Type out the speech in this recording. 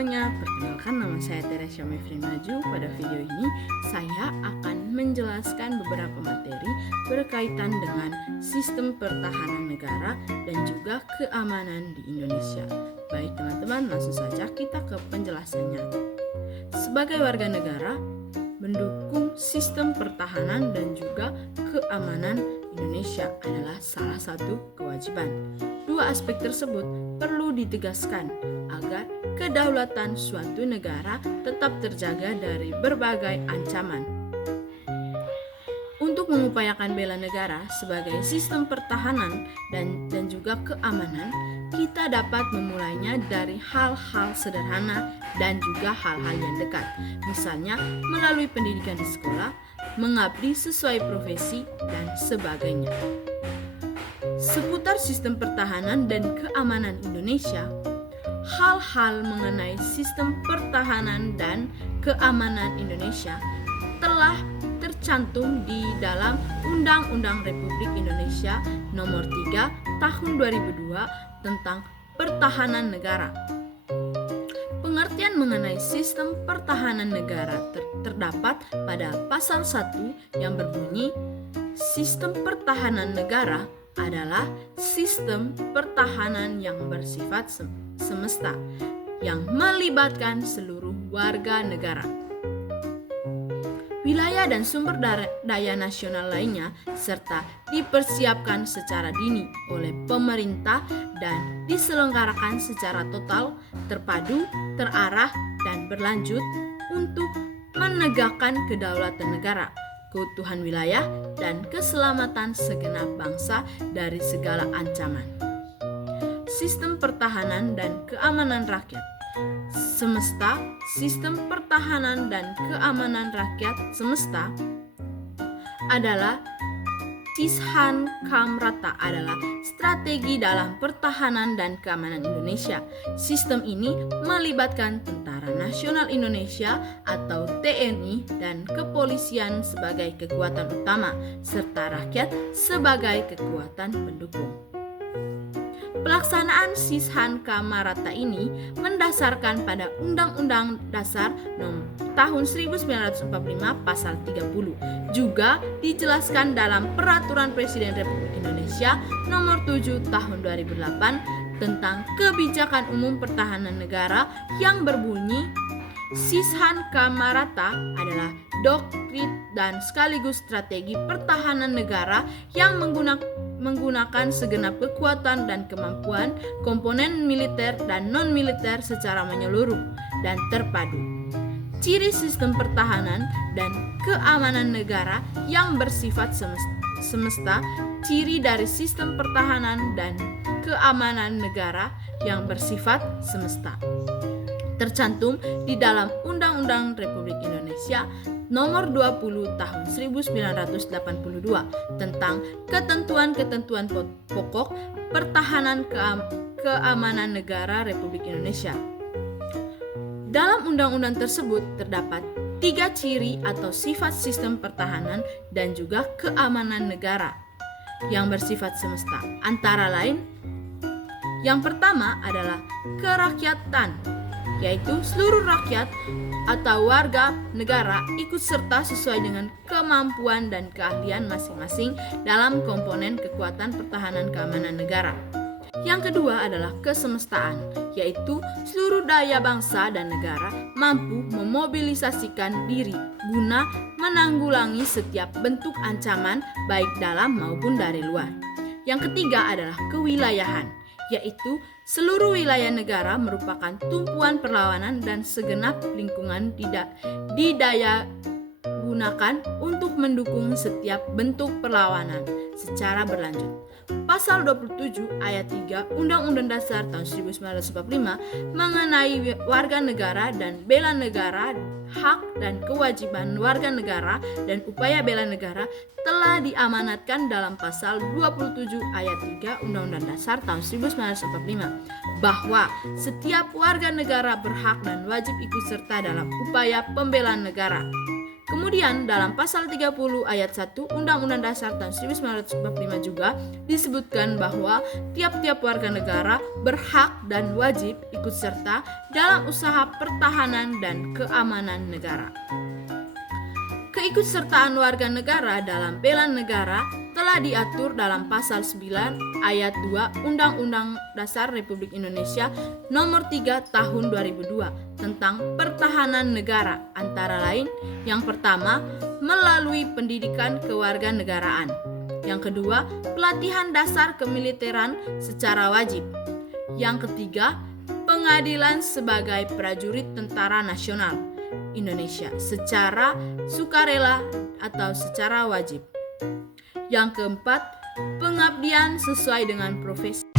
semuanya, perkenalkan nama saya Teresya Mevri Maju. Pada video ini saya akan menjelaskan beberapa materi berkaitan dengan sistem pertahanan negara dan juga keamanan di Indonesia. Baik teman-teman, langsung saja kita ke penjelasannya. Sebagai warga negara, mendukung sistem pertahanan dan juga keamanan Indonesia adalah salah satu kewajiban. Dua aspek tersebut perlu ditegaskan agar kedaulatan suatu negara tetap terjaga dari berbagai ancaman. Untuk mengupayakan bela negara sebagai sistem pertahanan dan juga keamanan, kita dapat memulainya dari hal-hal sederhana dan juga hal-hal yang dekat. Misalnya melalui pendidikan di sekolah, mengabdi sesuai profesi, dan sebagainya. Seputar sistem pertahanan dan keamanan Indonesia, hal-hal mengenai sistem pertahanan dan keamanan Indonesia telah tercantum di dalam Undang-Undang Republik Indonesia Nomor 3 Tahun 2002 tentang Pertahanan Negara. Pengertian mengenai sistem pertahanan negara terdapat pada pasal 1 yang berbunyi, sistem pertahanan negara adalah sistem pertahanan yang bersifat semesta yang melibatkan seluruh warga negara. Wilayah dan sumber daya nasional lainnya serta dipersiapkan secara dini oleh pemerintah dan diselenggarakan secara total, terpadu, terarah, dan berlanjut untuk menegakkan kedaulatan negara, keutuhan wilayah, dan keselamatan segenap bangsa dari segala ancaman. Sistem pertahanan dan keamanan rakyat semesta, sistem pertahanan dan keamanan rakyat semesta adalah Sishan-Kamrata adalah strategi dalam pertahanan dan keamanan Indonesia. Sistem ini melibatkan Tentara Nasional Indonesia atau TNI dan kepolisian sebagai kekuatan utama serta rakyat sebagai kekuatan pendukung. Pelaksanaan Sishan-Kamrata ini mendasarkan pada Undang-Undang Dasar tahun 1945 pasal 30. Juga dijelaskan dalam Peraturan Presiden Republik Indonesia Nomor 7 Tahun 2008 tentang Kebijakan Umum Pertahanan Negara yang berbunyi, Sishan-Kamrata adalah doktrin dan sekaligus strategi pertahanan negara yang menggunakan segenap kekuatan dan kemampuan komponen militer dan non-militer secara menyeluruh dan terpadu. Ciri sistem pertahanan dan keamanan negara yang bersifat semesta, ciri dari sistem pertahanan dan keamanan negara yang bersifat semesta tercantum di dalam Undang-Undang Republik Indonesia Nomor 20 Tahun 1982 tentang ketentuan-ketentuan pokok pertahanan keamanan negara Republik Indonesia. Dalam undang-undang tersebut terdapat 3 ciri atau sifat sistem pertahanan dan juga keamanan negara yang bersifat semesta. Antara lain, yang pertama adalah kerakyatan, yaitu seluruh rakyat atau warga negara ikut serta sesuai dengan kemampuan dan keahlian masing-masing dalam komponen kekuatan pertahanan keamanan negara. Yang kedua adalah kesemestaan, yaitu seluruh daya bangsa dan negara mampu memobilisasikan diri guna menanggulangi setiap bentuk ancaman baik dalam maupun dari luar. Yang ketiga adalah kewilayahan, yaitu seluruh wilayah negara merupakan tumpuan perlawanan dan segenap lingkungan didaya gunakan untuk mendukung setiap bentuk perlawanan secara berlanjut. Pasal 27 ayat 3 Undang-Undang Dasar tahun 1945 mengenai warga negara dan bela negara, hak dan kewajiban warga negara dan upaya bela negara telah diamanatkan dalam pasal 27 ayat 3 Undang-Undang Dasar tahun 1945 bahwa setiap warga negara berhak dan wajib ikut serta dalam upaya pembelaan negara. Kemudian dalam pasal 30 ayat 1 Undang-Undang Dasar tahun 1945 juga disebutkan bahwa tiap-tiap warga negara berhak dan wajib ikut serta dalam usaha pertahanan dan keamanan negara. Keikutsertaan warga negara dalam bela negara telah diatur dalam pasal 9 ayat 2 Undang-Undang Dasar Republik Indonesia Nomor 3 Tahun 2002 tentang pertahanan negara, antara lain yang pertama melalui pendidikan kewarganegaraan, yang kedua pelatihan dasar kemiliteran secara wajib, yang ketiga pengadilan sebagai prajurit Tentara Nasional Indonesia secara sukarela atau secara wajib. Yang keempat, pengabdian sesuai dengan profesi.